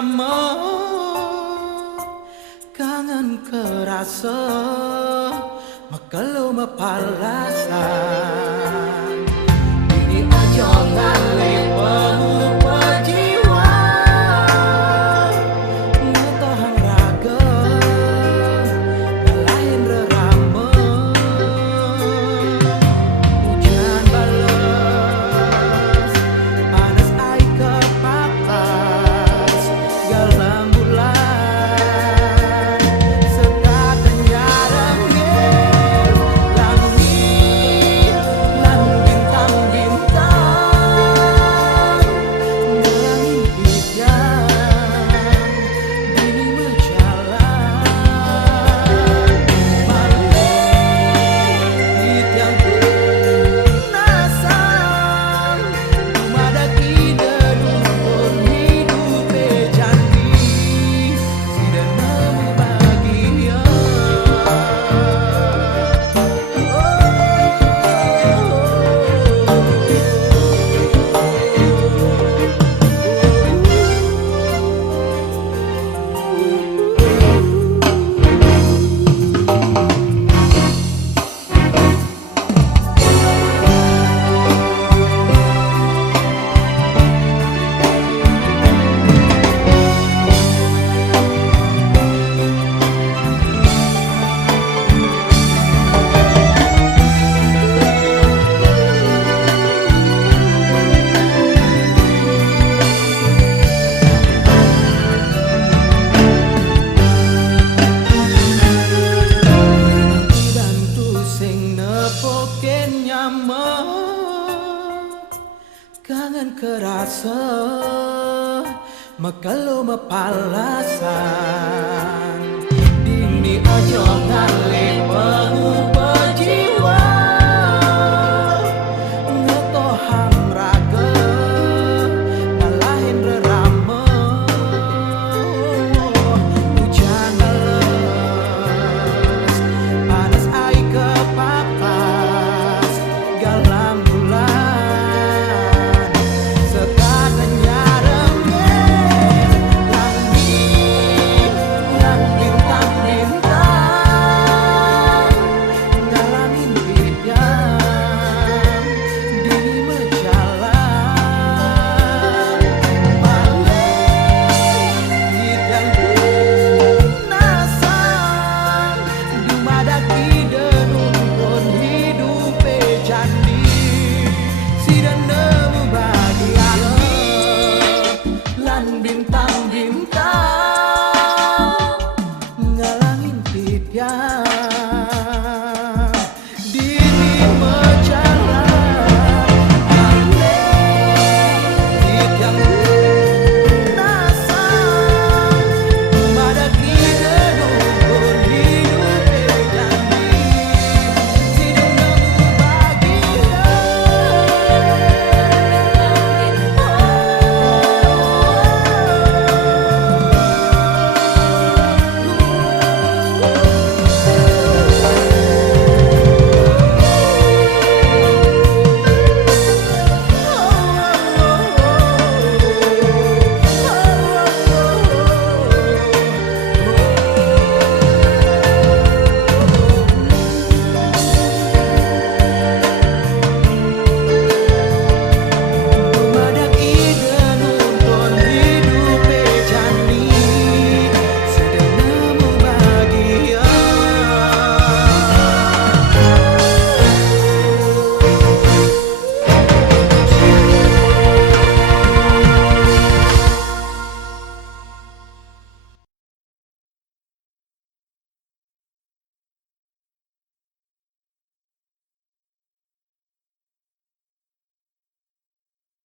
nyaman kangen kerasa makalo mapalasan ini aja ngale jiwa ngetohang raga ngalahin rerama hujan balas panas ai kepapas galam bulan sekatan nyarangin langit lan bintang-bintang ngelangin hidang bini menjalan balik hidang nasan dumadaki dedukun hidup jandi sida nemu bahagia nepoken nyaman kangen kerasa makalo mapalasan dini aja ngale mengubah jiwa ngetohang raga ngalahin rerama hujan balas panas ai kepapas galam bulan sekatan nyarengin langit lan bintang-bintang ngalangin hidang dini menjalan balik hidang nasan dumadaki dedukun hidup jandi sida nemu bahagia lan bintang-bintang ngalangin hidang